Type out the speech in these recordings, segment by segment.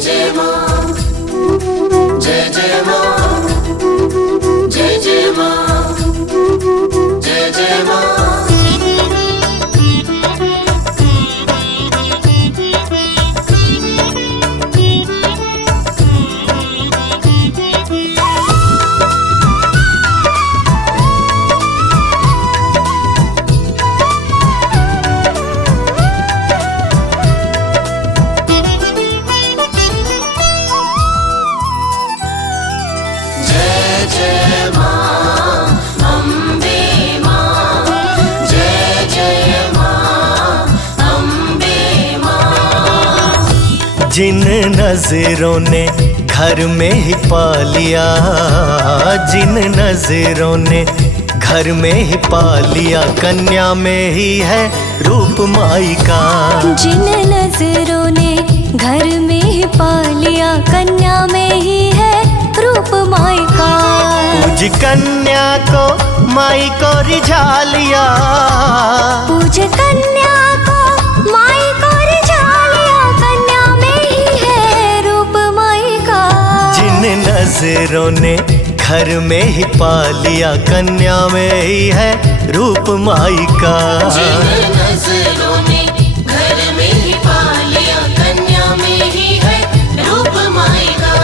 जय माँ, जय जय माँ, जय जय माँ, जय जय माँ। जिन नजरों ने घर में ही पा लिया, जिन नजरों ने घर में ही पा लिया, कन्या में ही है रूप माई का। जिन नजरों ने घर में ही पा लिया, कन्या में ही है रूप माई का। पूज कन्या को माई को रिझा लिया, पूज कन्या को माई को रिझा लिया, कन्या में ही है रूप माई का। जिन नजरों ने घर में ही पा लिया, कन्या में ही है रूप माई का। जिन नजरों ने घर में ही पा लिया, कन्या में ही है रूप माई का।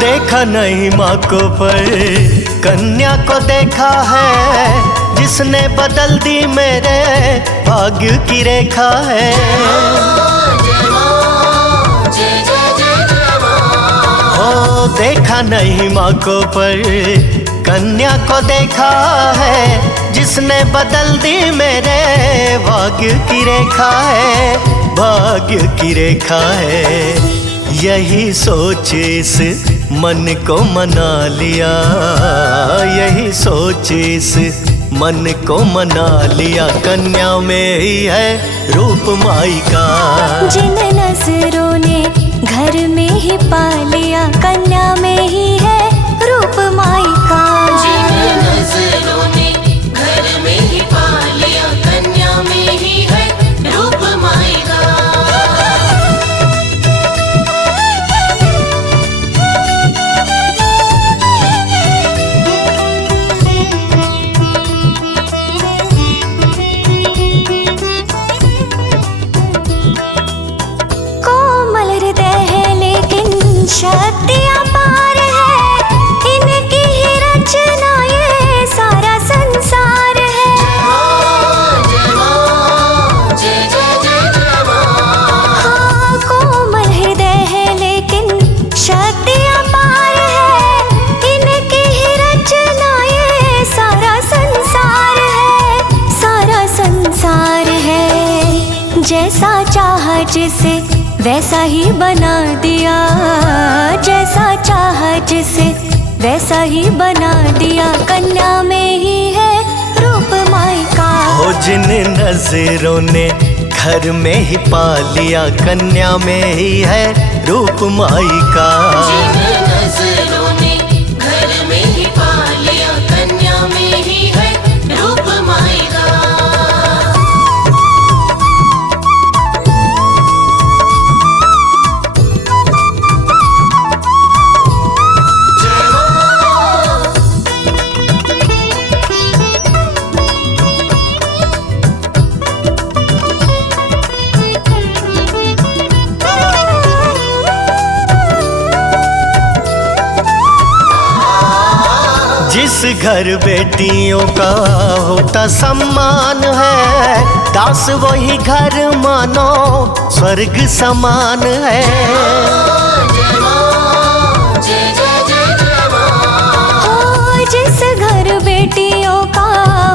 देखा नहीं माँ को पर कन्या को देखा है, जिसने बदल दी मेरे भाग्य की रेखा है। हो देखा नहीं माँ को पर कन्या को देखा है, जिसने बदल दी मेरे भाग्य की रेखा है, भाग्य की रेखा है। यही सोच इस मन को मना लिया, यही सोच इस मन को मना लिया, कन्या में ही है रूप माई का। जिन नजरों ने घर में ही पा लिया, कन्या में ही है रूप माई का। जिन नजरों ने घर में ही पा लिया, कन्या में ही है रूप माई का। शक्तियाँ पार है, इनकी ही रचना ये सारा संसार है। हाँ कोमल हृदय है लेकिन शक्तियाँ पार है, इनकी ही रचना ये सारा संसार है, सारा संसार है। जैसा चाहा जिसे वैसा ही बना दिया, जैसा चाहा जिसे वैसा ही बना दिया, कन्या में ही है रूप माई का। हो जिन नजरों ने घर में ही पा लिया, कन्या में ही है रूप माई का। जिन नजरों ने घर में ही पा लिया, कन्या में ही है रूप माई का। जिस घर बेटियों का होता सम्मान है, दास वही घर मानो स्वर्ग समान है। हो जिस घर बेटियों का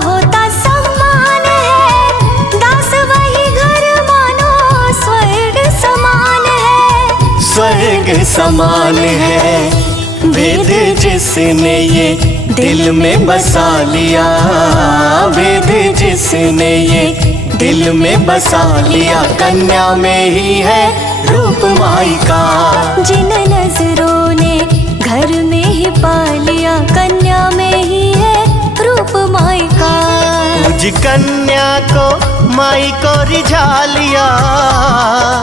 होता सम्मान है, दास वही घर मानो स्वर्ग समान है, स्वर्ग समान है। वेद जिसने ये दिल में बसा लिया वेद जिसने ये दिल में बसा लिया, कन्या में ही है रूप माई का। जिन नजरों ने घर में ही पा लिया, कन्या में ही है रूप माई का। पूज कन्या को माई को रिझा लिया,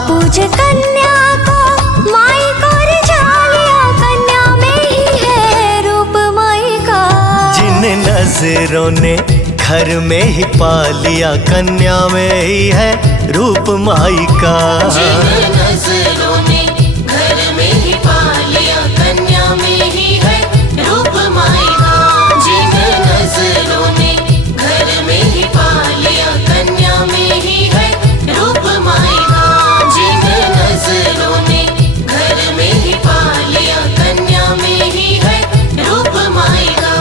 पूज कन्या को माई को रिझा लिया, कन्या में ही है रूप माई का। जिन नजरों ने घर में ही पा लिया, कन्या में ही है रूप माई का। जिन नजरों ने घर में ही पा लिया, कन्या में ही है रूप माई का। जिन नजरों ने घर में ही पा लिया, कन्या में ही है रूप माई का। जिन नजरों ने घर में ही पा लिया, कन्या में ही है रूप माई का।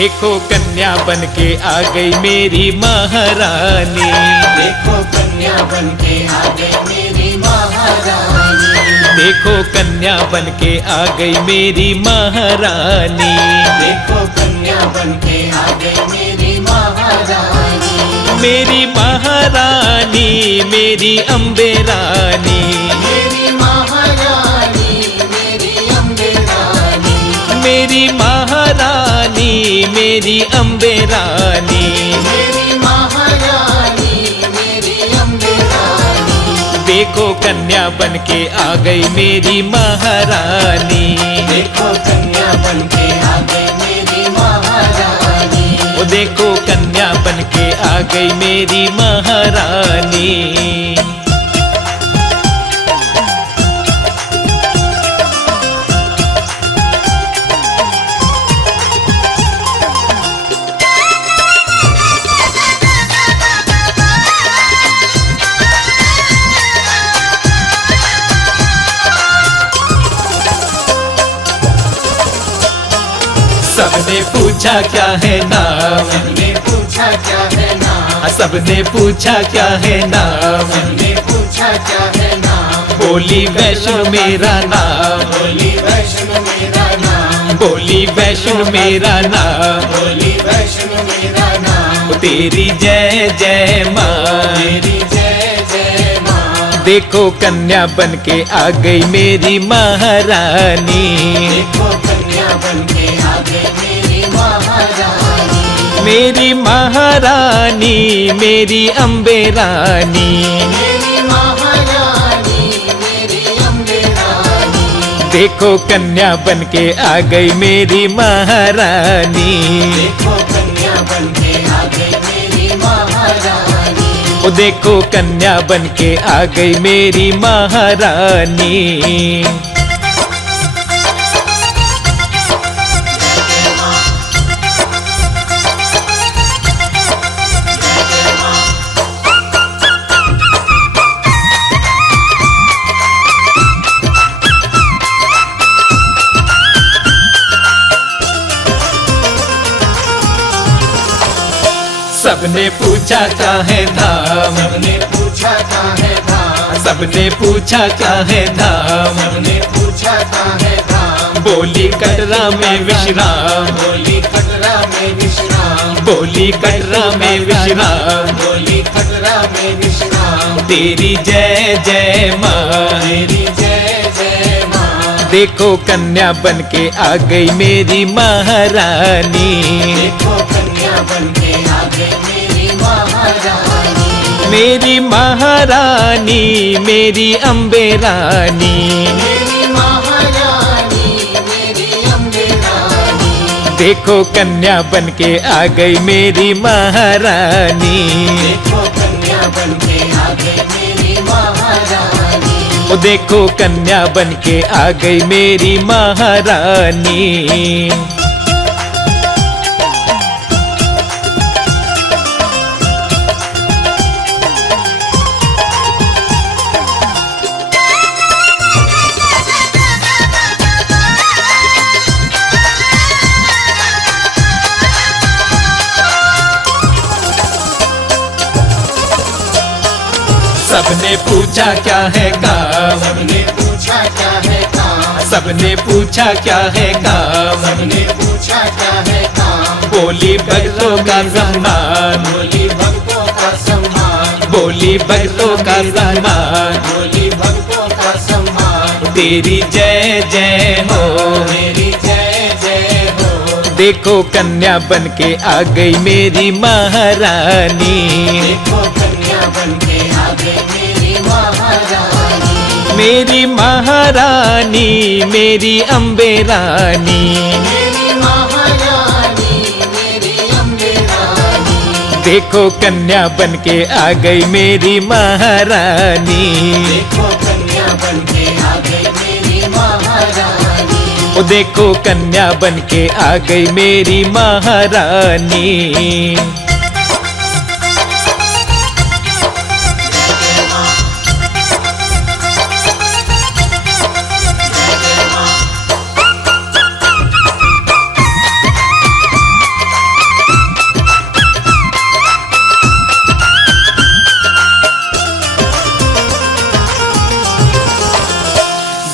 देखो कन्या बन के आ गई मेरी महारानी। देखो कन्या बन के आ गई मेरी महारानी। देखो कन्या बन के आ गई मेरी महारानी। देखो कन्या बन के आ गई मेरी महारानी। मेरी महारानी मेरी अम्बे रानी। मेरी महारानी मेरी अम्बे रानी। मेरी महारानी मेरी अम्बे रानी। मेरी महारानी मेरी अम्बे रानी। देखो कन्या बन के आ गई मेरी महारानी। देखो कन्या बन के आ गई मेरी महारानी। ओ देखो कन्या बन के आ गई मेरी महारानी। सबने पूछा क्या है नाम। सबने पूछा क्या है नाम। सबने पूछा क्या है नाम। सबने पूछा क्या है नाम। बोली वैष्णो मेरा नाम। बोली वैष्णो मेरा नाम। बोली वैष्णो मेरा नाम। बोली वैष्णो मेरा नाम। तेरी जय जय माँ। तेरी जय जय माँ। देखो कन्या बन के आ गई मेरी महारानी। देखो कन्या बन के आ गई मेरी महारानी। मेरी महारानी मेरी अम्बे रानी। मेरी महारानी मेरी अम्बे रानी। देखो कन्या बन के आ गई मेरी महारानी। देखो कन्या बन के आ गई मेरी महारानी। ओ देखो कन्या बन के आ गई मेरी महारानी। सबने पूछा क्या है धाम। सबने पूछा क्या है धाम। सबने पूछा क्या है धाम। सबने पूछा क्या है धाम। बोली कटरा में विश्राम। बोली कटरा में विश्राम। बोली कटरा में विश्राम। बोली कटरा में विश्राम। तेरी जय जय माँ। तेरी जय जय माँ। देखो कन्या बन के आ गई मेरी महारानी। देखो कन्या बन के आ गई मेरी महारानी। मेरी महारानी मेरी अम्बे रानी। मेरी महारानी मेरी अम्बे रानी। देखो कन्या बन के आ गई मेरी महारानी। देखो कन्या बन के आ गई मेरी महारानी। ओ देखो कन्या बन के आ गई मेरी महारानी। सबने पूछा क्या है काम। सबने पूछा क्या है काम। सबने पूछा क्या है काम। सबने पूछा क्या है काम। बोली भक्तों का सम्मान। बोली भक्तों का सम्मान। बोली भक्तों का सम्मान। बोली भक्तों का सम्मान। तेरी जय जय हो। मेरी जय जय हो। देखो कन्या बन के आ गई मेरी महारानी। देखो कन्या बन के आ गई मेरी महारानी। मेरी महारानी मेरी अम्बे रानी। मेरी महारानी मेरी अम्बे रानी। देखो कन्या बन के आ गई मेरी महारानी। देखो कन्या बन के आ गई मेरी महारानी। ओ देखो कन्या बन के आ गई मेरी महारानी।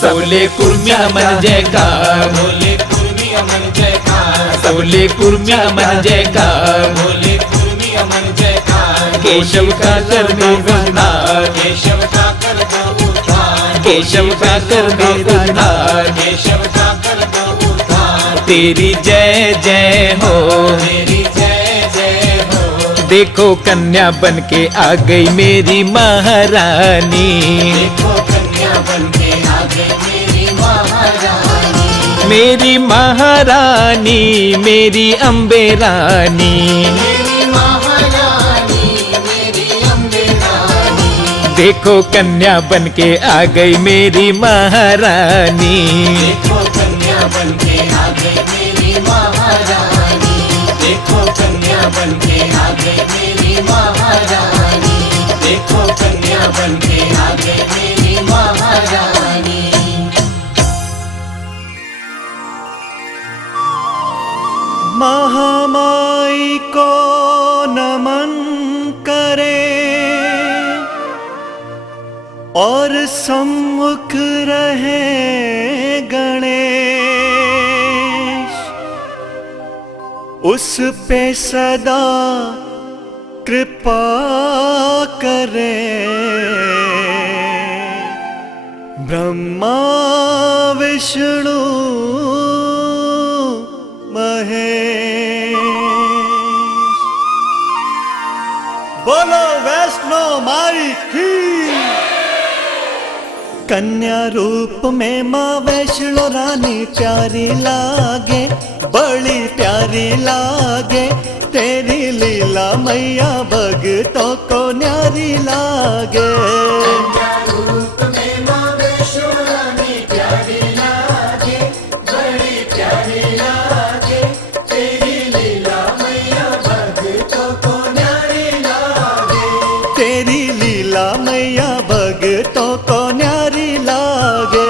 बोले कुर्म्या मन जयकार, बोले कुर्मी अमन जयकार, बोले कुर्म्या मन जयकार, बोले कुर्मी अमन जयकार, केशव का कर दे उद्धार, केशव का कर दो उद्धार, केशव का कर दे उद्धार, केशव का कर दो उद्धार, तेरी जय जय हो, तेरी जय जय हो। देखो कन्या बन के आ गई मेरी महारानी, देखो कन्या बन के आ गई मेरी महारानी, मेरी महारानी, मेरी अम्बे रानी। मेरी महारानी, मेरी अम्बे रानी, देखो कन्या बन के आ गई मेरी महारानी, देखो कन्या बन के आ गई मेरी महारानी, देखो कन्या बन के आ गई मेरी महारानी, देखो कन्या बन के आ गई मेरी महारानी। महामाई को नमन करे और सम्मुख रहे गणेश, उस पे सदा कृपा करे ब्रह्मा विष्णु महेश। बोलो वैष्णो माई की। कन्या रूप में माँ वैष्णो रानी प्यारी लागे, बड़ी प्यारी लागे, तेरी लीला मैया भगतों को न्यारी लागे। रूप में माँ वैष्णो रानी प्यारी लागे, बड़ी प्यारी लागे, तेरी लीला मैया भक्तों को न्यारी लागे, तेरी लीला मैया भगतों को न्यारी लागे।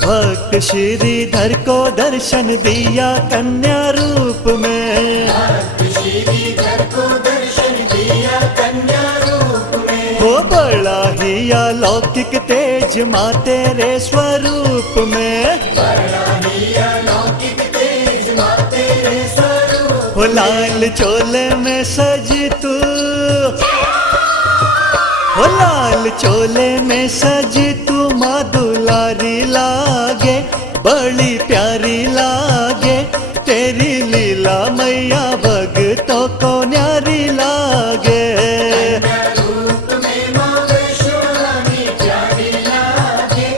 भक्त श्रीधर को दर्शन दिया कन्या रूप में, श्रीधर को दर्शन दिया कन्या रूप में, वो बड़ा ही अलौकिक तेज माँ तेरे स्वरूप में। बड़ा ही अलौकिक तेज माँ तेरे स्वरूप, वो लाल चोले में सज तू, वो लाल चोले में सज तू माँ दुलारी लागे, बड़ी प्यारी लागे, तेरी लीला मैया भगतों को न्यारी लागे। रूप में माँ वैष्णो रानी प्यारी लागे,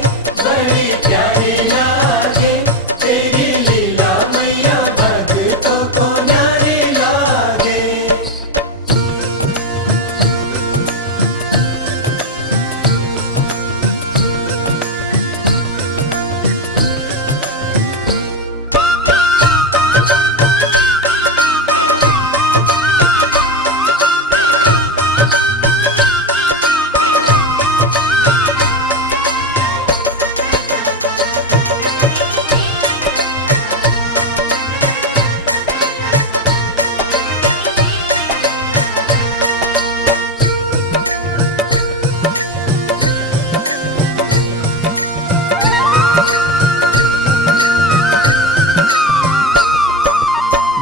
बड़ी प्यारी लागे, तेरी लीला मैया भक्तों को न्यारी लागे।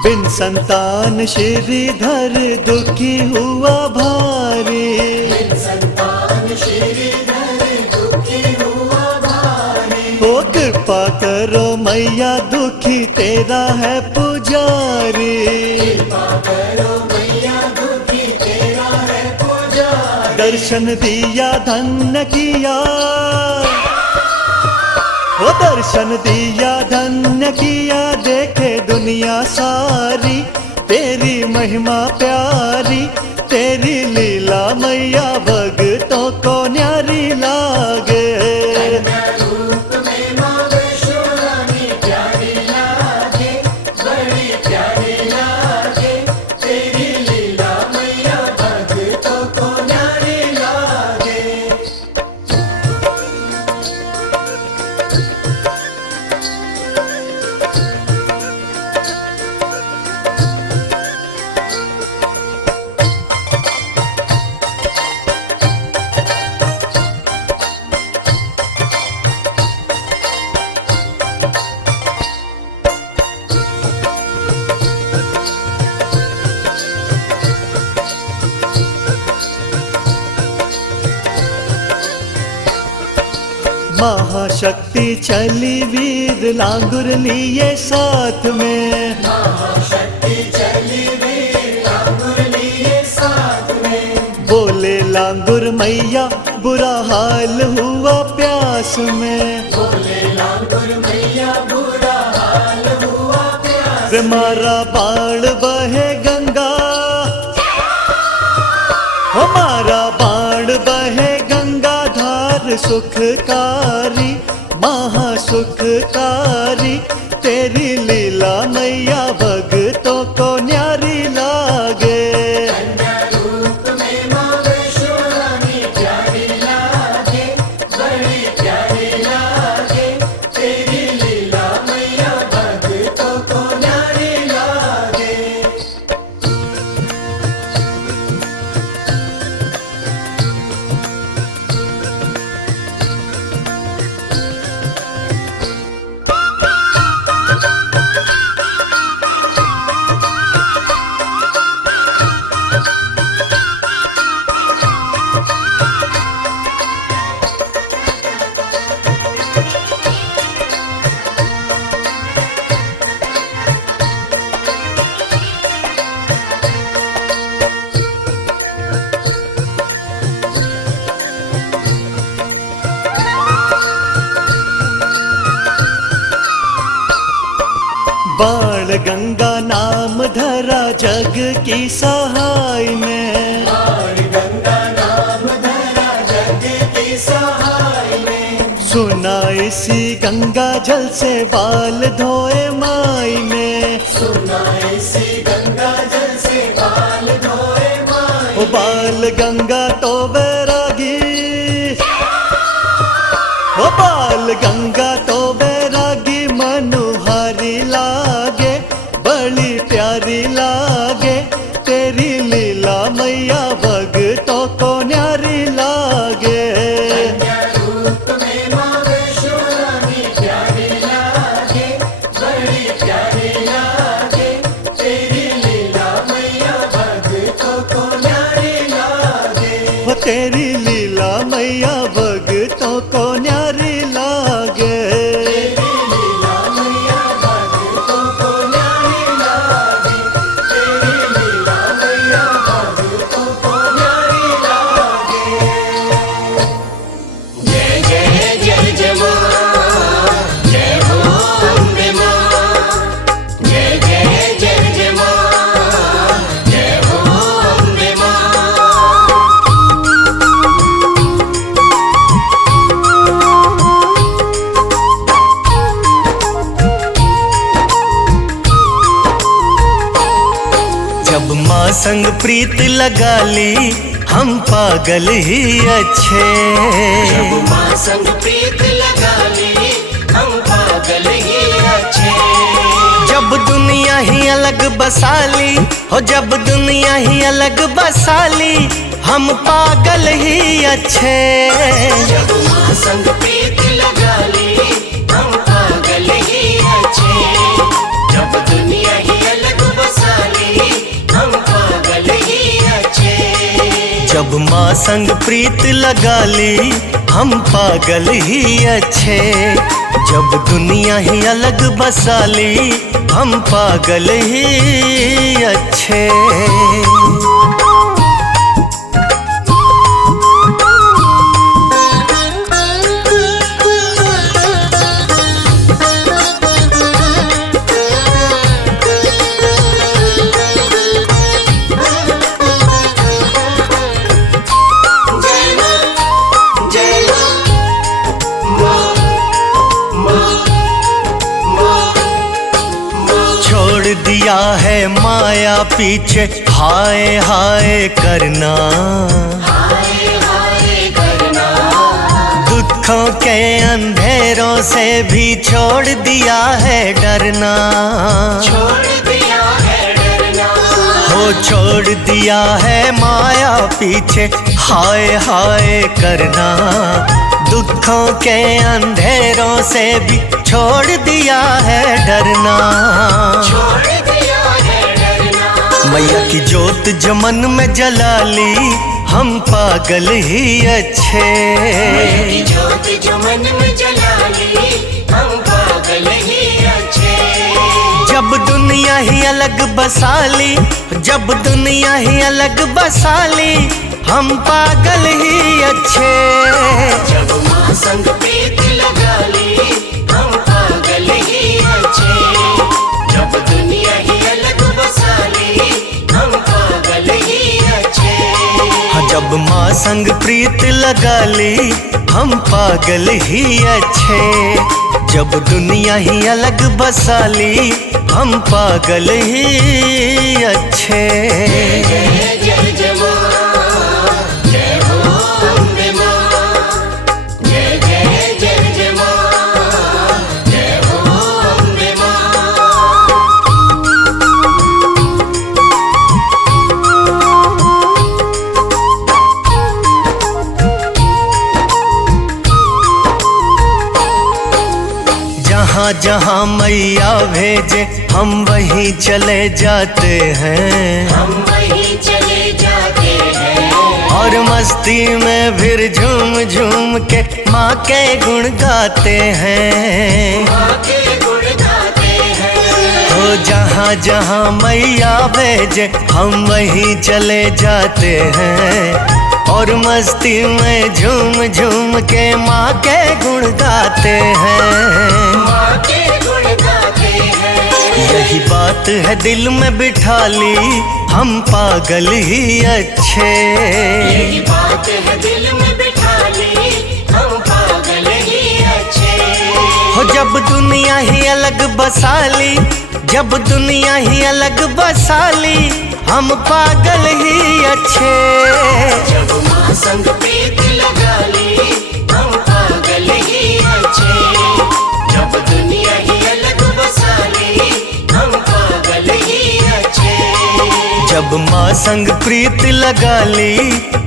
बिन संतान श्रीधर दुखी हुआ भारी, संतान श्रीधर दुखी हुआ भारी, ओ कृपा करो मैया दुखी तेरा है पुजारी। करो मैया दुखी तेरा है पुजारी, दर्शन दिया धन्य किया, वो दर्शन दिया धन्य किया, देखे दुनिया सारी, तेरी महिमा प्यारी, तेरी लीला मैया भगतों को न्यारी लागे। महाशक्ति चली वीर लांगुर लिए साथ में, महाशक्ति चली वीर लांगुर लिए साथ में। बोले लांगुर मैया बुरा हाल हुआ प्यास में, बोले लांगुर मैया बुरा हाल हुआ प्यास। मारा बाण बहे गंगा, हमारा बाण बहे गंगा धार सुखकारी महासुखकारी। तेरी लीला मैया भगतों को न्यारी लागे। कन्या रूप में माँ वैष्णो रानी प्यारी लागे, बड़ी प्यारी लागे। तेरी लीला मैया भगतों को न्यारी लागे। बाण गंगा नाम धरा जग की सहाय में, बाण गंगा नाम धरा जग की सहाय में। सुना इसी गंगा जल से बाल धोए माई ने। सुना इसी गंगा जल से बाल धोए माई। ओ बाल गंगा तो बैरागी, ओ बाल गंगा तो बैरागी मनुहारी लागे, बड़ी प्यारी लागे। तेरी लीला मैया भगतों को न्यारी लागे। कन्या रूप में माँ वैष्णो रानी प्यारी लागे, बड़ी प्यारी लागे। तेरी लीला मैया भगतों को न्यारी लागे। वो तेरी लीला मैया भगतों को न्यारी लागे। तेरी लीला मैया भगतों को न्यारी लागे। तेरी लीला मैया भगतों को न्यारी लागे। जय जय जय जय माँ, जय हो अम्बे माँ। जय जय जय जय माँ, जय हो अम्बे माँ। जब माँ संग प्रीत लगा ली हम पागल ही अच्छे। जब माँ संग प्रीत लगा ली हम पागल ही अच्छे। जब दुनिया ही अलग बसा ली हो, जब दुनिया ही अलग बसा ली हम पागल ही अच्छे। जब माँ संग प्रीत लगा ली हम पागल ही अच्छे। जब दुनिया ही अलग बसा ली हम पागल ही अच्छे। जब माँ संग प्रीत लगा ली हम पागल ही अच्छे। जब दुनिया ही अलग बसा ली हम पागल ही अच्छे। जय माँ, जय माँ, माँ, माँ, माँ। छोड़ दिया है माया पीछे, हाय हाय करना। हाय हाय करना। दुखों के अंधेरों से भी छोड़ दिया है डरना। छोड़ दिया है डरना। हो छोड़ दिया है माया पीछे, हाय हाय करना। दुखों के अंधेरों से भी छोड़ दिया है डरना। छोड़ दिया है डरना। मैया की जोत जो मन में जला ली हम पागल ही अच्छे। मेरी ज्योत जो मन में जला ली, हम पागल ही अच्छे। जब दुनिया ही अलग बसा ली, जब दुनिया ही अलग बसा ली, हम पागल ही अच्छे। जब माँ संग प्रीत लगा ली, हम पागल ही अच्छे। जब दुनिया ही अलग बसा ली, हम पागल ही अच्छे। हाँ, जब माँ संग प्रीत लगा ली, हम पागल ही अच्छे। जब दुनिया ही अलग बसा ली, हम पागल ही अच्छे। जय जय जय माँ, जय हो अम्बे माँ। जय जय जय जय माँ, जय हो अम्बे माँ। जहाँ जहाँ मैया भेजे, हम वहीं चले जाते हैं। हम वहीं चले जाते हैं। और मस्ती में फिर झूम झूम के माँ के गुण गाते हैं। माँ के गुण गाते हैं। हो जहाँ जहाँ मैया भेजे, हम वहीं चले जाते हैं। और मस्ती में झूम झूम के माँ के गुण गाते हैं। माँ के गुण गाते हैं। यही बात है दिल में बिठा ली, हम पागल ही अच्छे। यही बात है दिल में बिठा ली, हम पागल ही अच्छे। हो जब दुनिया ही अलग बसा ली, जब दुनिया ही अलग बसा ली, हम पागल ही अच्छे। जब माँ संग प्रीत लगा ली, हम पागल ही अच्छे। जब दुनिया ही अलग बसा ली, हम पागल ही अच्छे। जब माँ संग प्रीत लगा ली,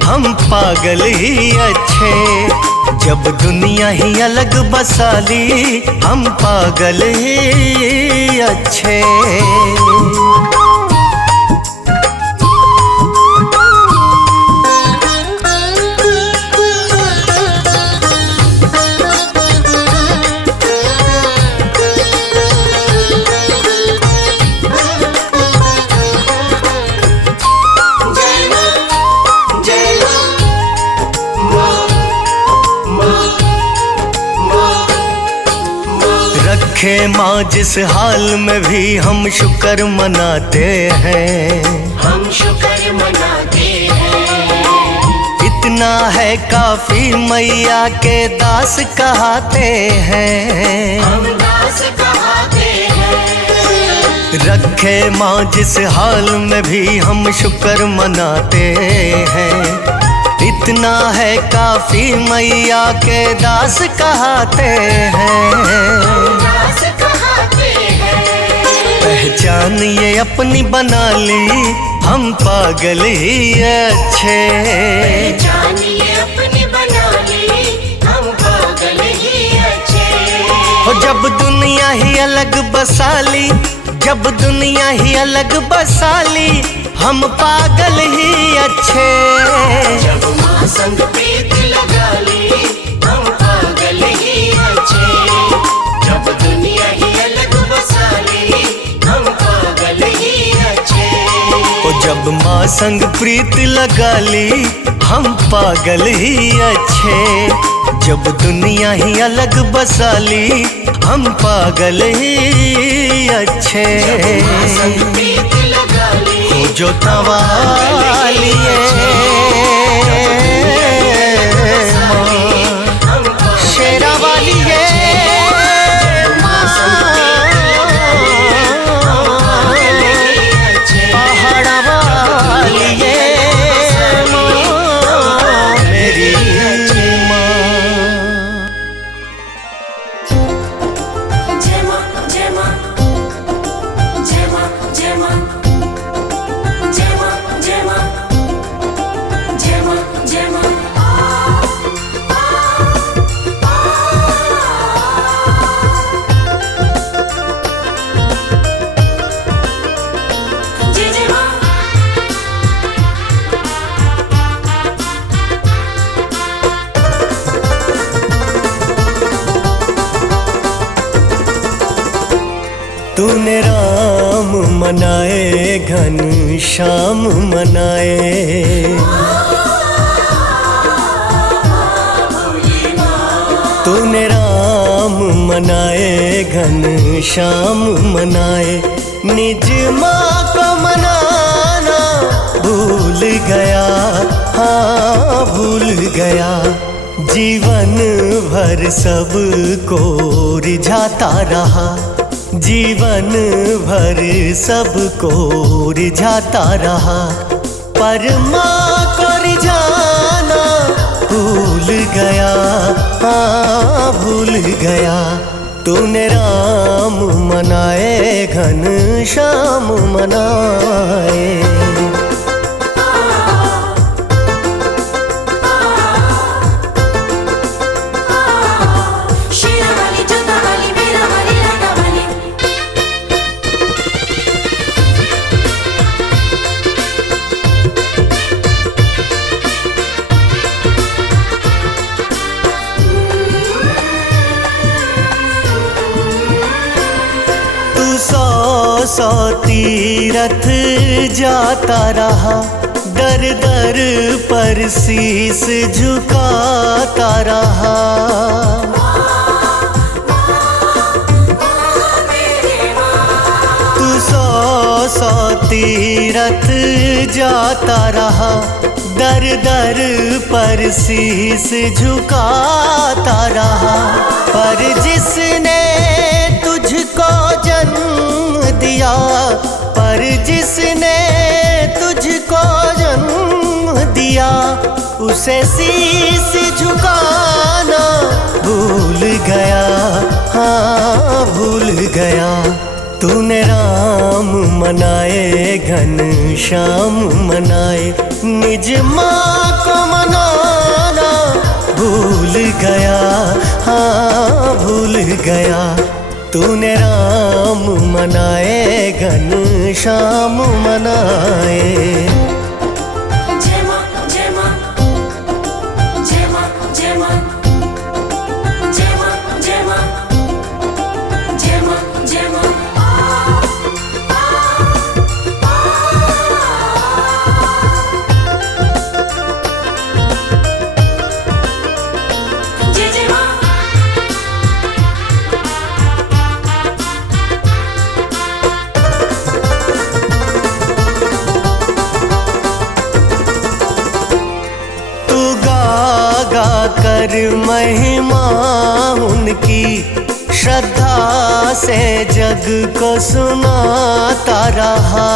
हम पागल ही अच्छे। जब दुनिया ही अलग बसा ली, हम पागल ही अच्छे। रखे माँ जिस हाल में भी, हम शुक्र मनाते हैं। हम शुक्र मनाते हैं। इतना है काफी, मैया के दास कहते हैं। हम दास कहते हैं। रखे माँ जिस हाल में भी, हम शुक्र मनाते हैं। इतना है काफी, मैया के दास कहते हैं। दास कहते हैं। पहचान ये अपनी बना ली, हम पागल ही अच्छे। जानिए अपनी बना ली, हम पागल ही अच्छे। हो जब दुनिया ही अलग बसा ली, जब दुनिया ही अलग बसा ली, हम पागल ही अच्छे। जब माँ संग प्रीत लगा ली, हम पागल ही अच्छे। जब दुनिया ही अलग बसा ली, हम पागल ही अच्छे। ओ जब माँ संग प्रीत लगा ली, हम पागल ही अच्छे। जब दुनिया ही अलग बसा ली, हम पागल ही अच्छे। माँ संग प्रीत लगा ली, हो जो तवालिए शेरा वाली ये पहाड़ा वाली ये मेरी माँ। जय माँ, जय माँ, जय माँ, जय माँ, जय माँ, जय माँ, तूने राम मनाए घन श्याम मनाए, तूने राम मनाए घन श्याम मनाए, निज माँ को मनाना भूल गया, हाँ भूल गया। जीवन भर सबको रिझाता रहा, जीवन भर सबको रिझाता रहा, पर माँ को रिझाना भूल गया, हाँ भूल गया। तूने राम मनाए घन श्याम मनाए। सौ तीरथ जाता रहा, दर दर पर शीस झुकाता रहा, तू सौ तीरथ जाता रहा, दर दर पर शीस झुकाता रहा, पर जिसने तुझको जन्म दिया, पर जिसने तुझको जन्म दिया, उसे शीस झुकाना भूल गया, हाँ भूल गया। तूने राम मनाए घन श्याम मनाए, निज माँ को मनाना भूल गया, हाँ भूल गया। तूने राम मनाए घन श्याम मनाए। जय माँ जय माँ जय माँ जय माँ जय माँ जय माँ जय माँ जय माँ। कर महिमा उनकी, श्रद्धा से जग को सुनाता रहा,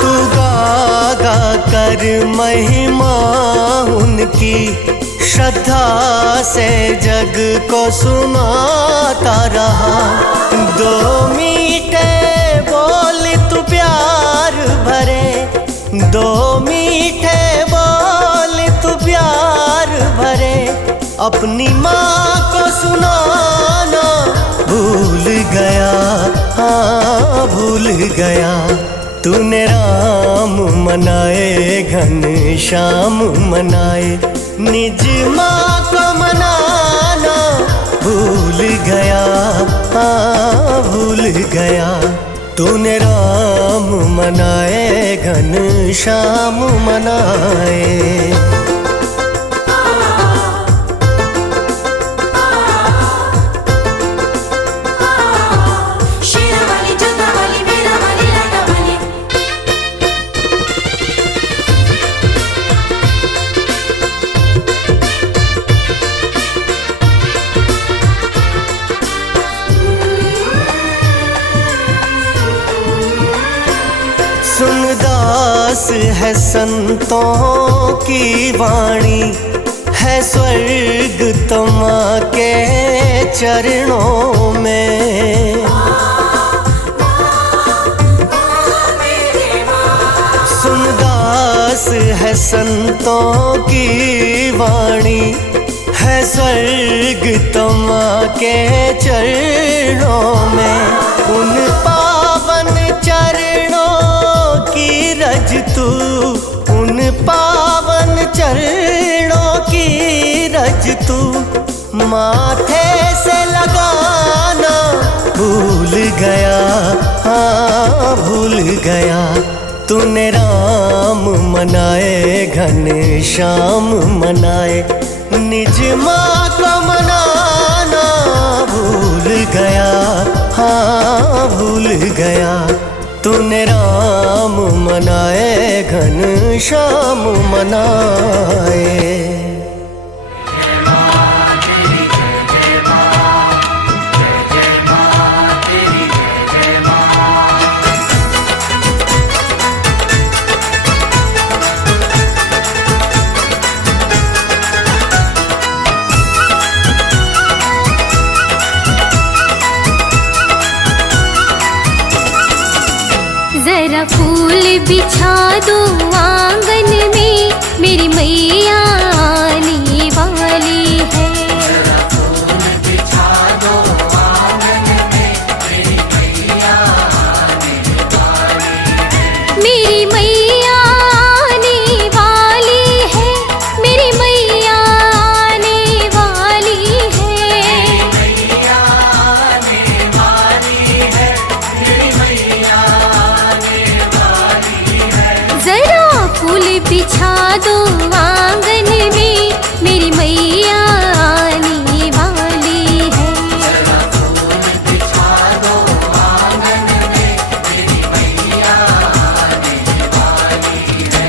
तू गा गा कर महिमा उनकी, श्रद्धा से जग को सुनाता रहा। दो मीठे बोल तू प्यार भरे, दो मीठे बोल तू प्यार भरे, अपनी माँ को सुनाना भूल गया, हाँ भूल गया। तूने राम मनाए घन श्याम मनाए, निज माँ को मनाना भूल गया, हाँ भूल गया। तूने राम मनाए घन श्याम मनाए। सुन दास है संतों की वाणी, है स्वर्ग तमा के चरणों में। सुन दास है संतों की वाणी, है स्वर्ग तमा के चरणों में। उन पावन चरणों की रज तू, उन पावन चरणों की रज तू माथे से लगाना भूल गया, हाँ भूल गया। तूने राम मनाए घन श्याम मनाए, निज माँ को मनाना भूल गया, हाँ भूल गया। तूने राम मनाए घन श्याम मनाए। जरा फूल बिछा दो आंगन में, मेरी मैया आने वाली है। जरा फूल बिछा दो आंगन में, मेरी मैया आने वाली है। मेरी मैया आने वाली है, मेरी मैया आने वाली है। मेरी मैया आने वाली है, मेरी मैया आने वाली है। जरा फूल बिछा दो आंगन में, मेरी मैया आने वाली है। जरा फूल बिछा दो आंगन में, मेरी मैया आने वाली है।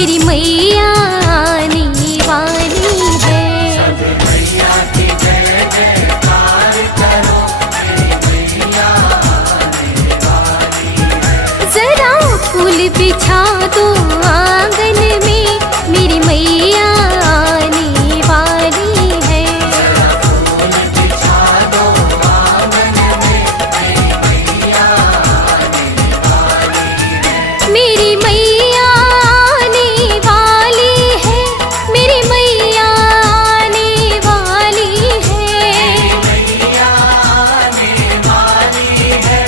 मेरी मैया आने वाली है। सब मैया की जय जयकार करो, मेरी मैया आने वाली है। जरा फूल बिछा दो आंगन में, मेरी मैया आने वाली है। फूल बिछा दो आंगन में, मेरी मैया आने वाली है। मेरी मैया आने वाली है, मेरी मैया आने वाली है। मैया आने वाली है,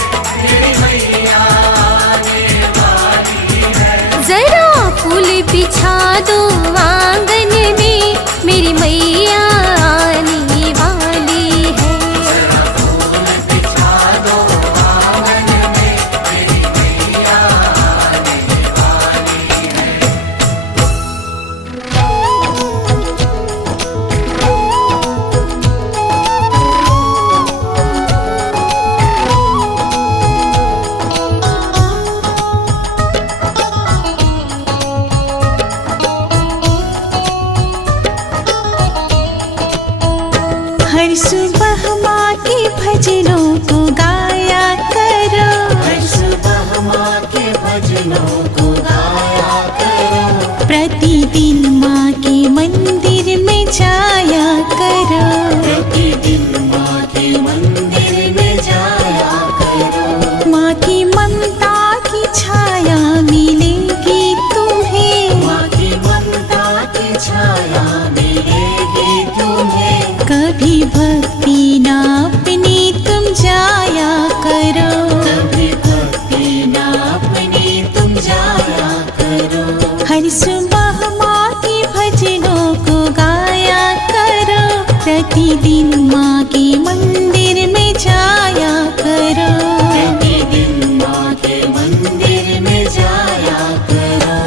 मेरी मैया आने वाली है। जरा फूल बिछा दो आंगन में, मेरी मैया आने वाली है। फूल बिछा दो आंगन में, मेरी मैया आने वाली है। हर सुबह माँ के भजनों को गाया करो। हर सुबह माँ के भजनों को गाया करो। प्रतिदिन माँ के मंदिर में जाया करो। प्रतिदिन माँ के मंदिर में जाया करो। माँ की ममता की छाया मिलेगी तुम्हें। माँ की ममता की छाया मिलेगी तुम्हें। कभी भक्ति ना अपनी तुम जाया करो। कभी भक्ति ना अपनी तुम जाया करो। हर सुबह माँ के भजनों को गाया करो। प्रतिदिन माँ के मंदिर में जाया करो। प्रतिदिन माँ के मंदिर में जाया करो।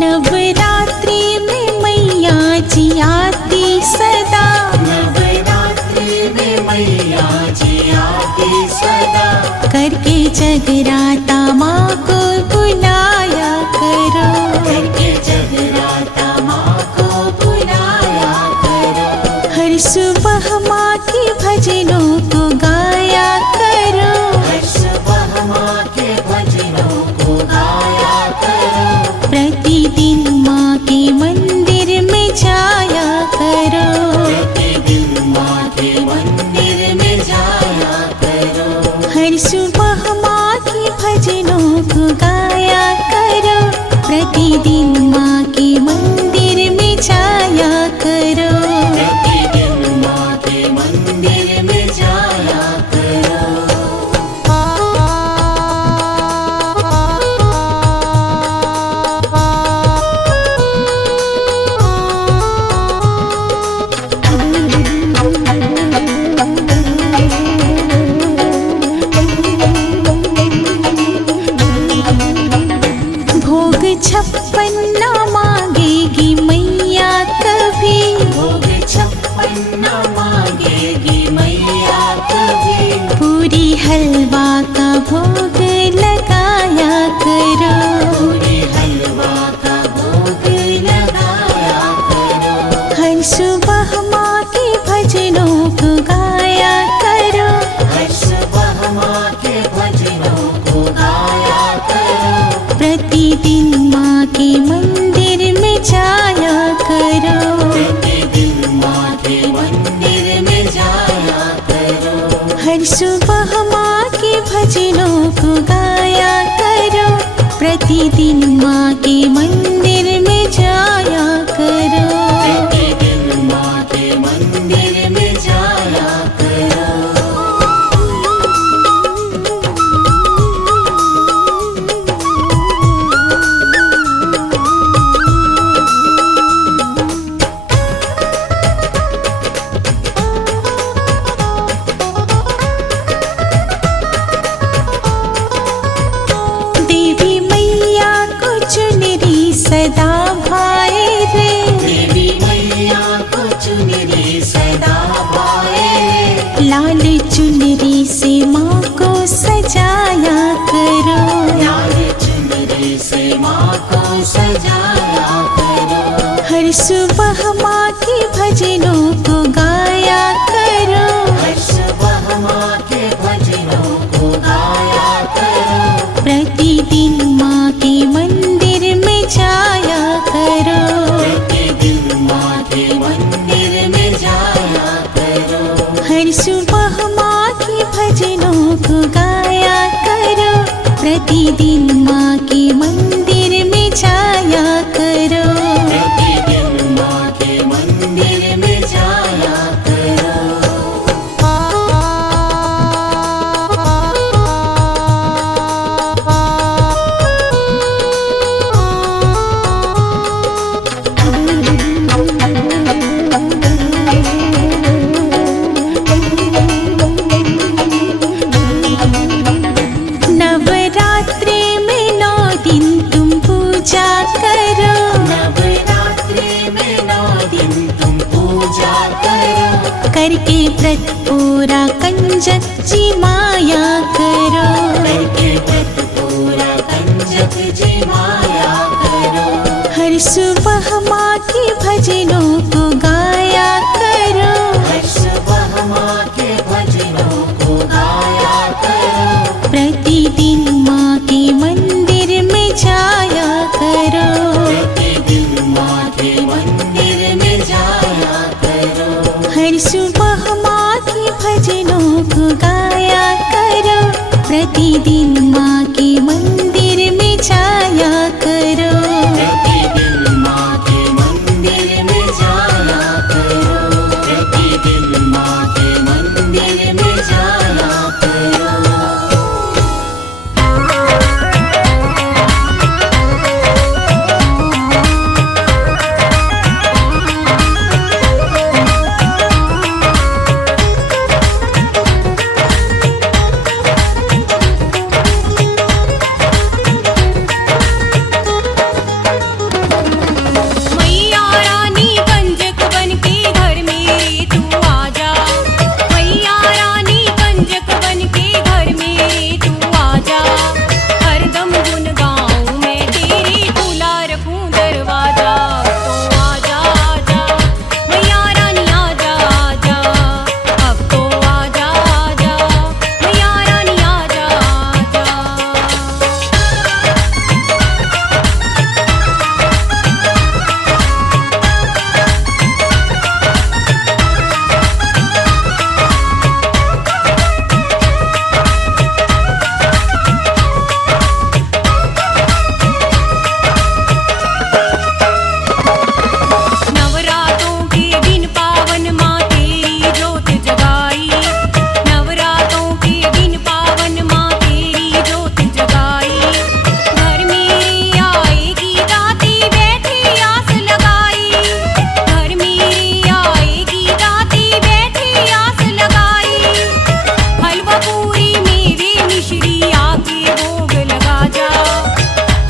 नवरात्रि में मैया जी आती सदा। नवरात्रि में मैया जी आती सदा। करके जगराता माँ को बुलाया करो। करके जगराता माँ को बुलाया करो। हर सुबह माँ के भजनों को गाया करो। हर सुबह माँ के भजनों को गाया करो। प्रतिदिन माँ के मंदिर में जाया करो। प्रतिदिन माँ के मंदिर में जाया करो। हर सुबह माँ के भजनों को गाया करो। प्रतिदिन माँ के मंदिर में जाया करो। प्रतिदिन माँ के मंदिर में जाया करो। भोग 56 ना मांगेगी मैया कभी। भोग 56 न मांगेगी मैया कभी। पूरी हलवा का भोग लगाया करो। पूरी हलवा का भोग लगाया करो। हर सुबह माँ के भजनों को गाया करो। हर सुबह माँ के भजनों को गाया करो। प्रतिदिन माँ के मंदिर में जाया करो। प्रतिदिन माँ के मंदिर में जाया करो। हर सुबह माँ के भजनों को गाया करो। प्रतिदिन माँ के मंदिर में जाया करो। प्रतिदिन माँ के मंदिर में जाया करो। लाल चुनरी से माँ को सजाया करो, लाल चुनरी से माँ को सजाया करो। हर सुबह माँ के भजनों को गाया करो, हर सुबह माँ के भजनों को गाया करो। प्रतिदिन माँ के मंदिर में जाया करो, प्रतिदिन माँ के मंदिर में जाया करो। हर सुबह माँ के भजनों को गाया करो, प्रतिदिन माँ के मंदिर में जाया करो। प्रतिदिन माँ के मंदिर में जाया करो। नवरात्रि में 9 दिन तुम पूजा करो, नवरात्रि में 9 दिन तुम पूजा करो। करके व्रत पूरा कंजक जी माया करो, करके व्रत पूरा कंजक जी माया करो। हर सुबह माँ के भजनों को गाया करो, हर सुबह माँ के भजनों को गाया करो। प्रतिदिन माँ के मंदिर में जाया करो, प्रतिदिन माँ के मंदिर में जाया करो। हर सुबह माँ के भजनों को गाया करो, प्रतिदिन माँ के मंदिर में जाया करो। प्रतिदिन माँ के मंदिर में जाया करो। प्रतिदिन माँ के मंदिर में जाया करो। मैया रानी कंजक बनके घर मेरे तू आजा, मैया रानी कंजक बनके घर मेरे तू आजा। हरदम गुन गाऊं मैं तेरी, खुला रखूं दरवाजा। तो आजा आजा मैया रानी आजा आजा, अब तो आजा आजा मैया रानी आजा आजा। नवरातों के दिन पावन माँ तेरी जोत जगाई, नवरातों के दिन पावन माँ तेरी जोत जगाई। घर मेरी आएगी दाती बैठी आस लगाई, घर मेरी आएगी दाती बैठी आस लगाई। हलवा पूरी मेवे मिश्री आके भोग लगा जा,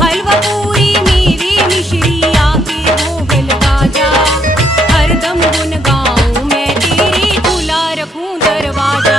हलवा पूरी मेवे मिश्री आके भोग लगा जा। हरदम गुन गाऊं मैं तेरी, खुला रखूं दरवाजा।